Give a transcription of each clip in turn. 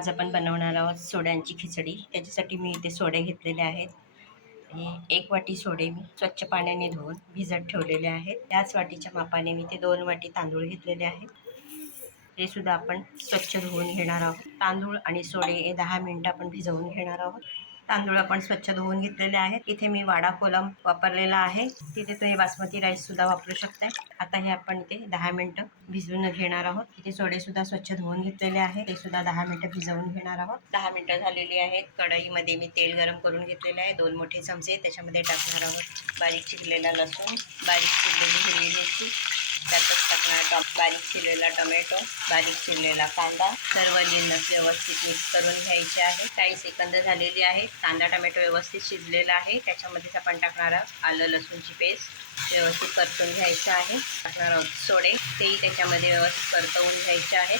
आज आपण बनवणार आहोत सोड्यांची खिचडी. त्याच्यासाठी मी इथे सोडे घेतलेले आहेत. आणि 1 वाटी सोडे मी स्वच्छ पाण्याने धुवून भिजत ठेवलेले आहेत. त्याच वाटीच्या मापाने मी ते 2 वाटी तांदूळ घेतलेले आहेत. ते सुद्धा आपण स्वच्छ धुवून घेणार आहोत. तांदूळ आणि सोडे हे 10 मिनिटं आपण भिजवून घेणार आहोत. तांदूळ आपण स्वच्छ धुवून घेतलेले आहेत. इथे मी वाडा कोलम वापरलेला आहे. तिथे तुम्ही बासमती राईस सुद्धा वापरू शकता. आता हे आपण इथे 10 मिनिटं भिजवून घेणार आहोत. इथे सोडे सुद्धा स्वच्छ धुवून घेतलेले आहेत. ते सुद्धा 10 मिनिटं भिजवून घेणार आहोत. 10 मिनिटं झालेली आहेत. कढईमध्ये मी तेल गरम करून घेतलेले आहे. 2 मोठे चमचे त्याच्यामध्ये टाकणार आहोत. बारीक चिरलेला लसूण, बारीक चिरलेली हिरवी मिरची, त्यातच टाकणार बारीक चिरलेला टोमॅटो, बारीक चिरलेला कांदा. सर्व जिन्नस व्यवस्थित मिक्स करून घ्यायचे आहे. काही सेकंद झालेली आहे. कांदा टोमॅटो व्यवस्थित शिजलेला आहे. त्याच्यामध्येच आपण टाकणार आहोत आलं लसूणची पेस्ट. व्यवस्थित परतून घ्यायचं आहे. टाकणार आहोत सोडे, तेही त्याच्यामध्ये व्यवस्थित परतवून घ्यायचे आहेत.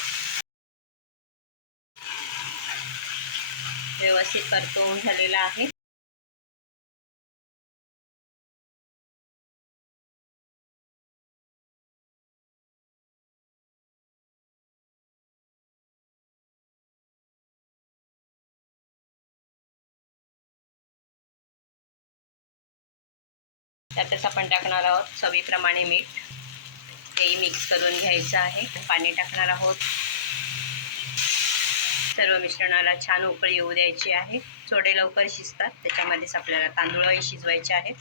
व्यवस्थित परतवून झालेला आहे. त्यातच आपण टाकणार आहोत चवीप्रमाणे मीठ. तेही मिक्स करून घ्यायचं आहे. पाणी टाकणार आहोत. सर्व मिश्रणाला छान उकळी येऊ द्यायची आहे. सोडे लवकर शिजतात. त्याच्यामध्येच आपल्याला तांदूळही शिजवायचे आहेत.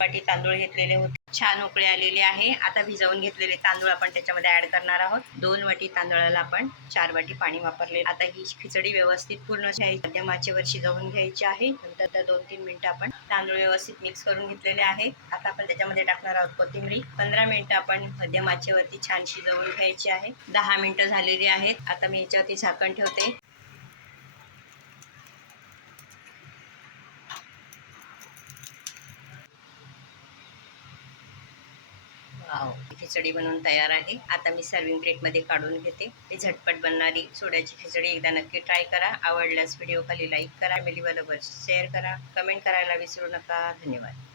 वाटी तांदूळ घेतलेले होते. छान उकळी आलेली आहे. आता भिजवून घेतलेले तांदूळ आपण त्याच्यामध्ये ऍड करणार आहोत. 2 वाटी तांदळाला आपण 4 वाटी पाणी वापरले. आता ही खिचडी व्यवस्थित पूर्ण मध्यम आचेवर शिजवून घ्यायची आहे. नंतर 2-3 मिनिटं आपण तांदूळ व्यवस्थित मिक्स करून घेतलेले आहे. आता आपण त्याच्यामध्ये टाकणार आहोत कोथिंबीर. 15 मिनिटं आपण मध्यम आचेवरती छान शिजवून घ्यायची आहे. 10 मिनिटं झालेली आहेत. आता मी याच्यावरती झाकण ठेवते. खिचडी बनवून तयार आहे. आता मी सर्विंग प्लेटमध्ये काढून घेते. ही झटपट बनणारी सोड्याची खिचडी एकदा नक्की ट्राय करा. आवडल्यास व्हिडिओ खाली लाईक करा, फॅमिलीबरोबर शेअर करा, कमेंट करायला विसरू नका. धन्यवाद.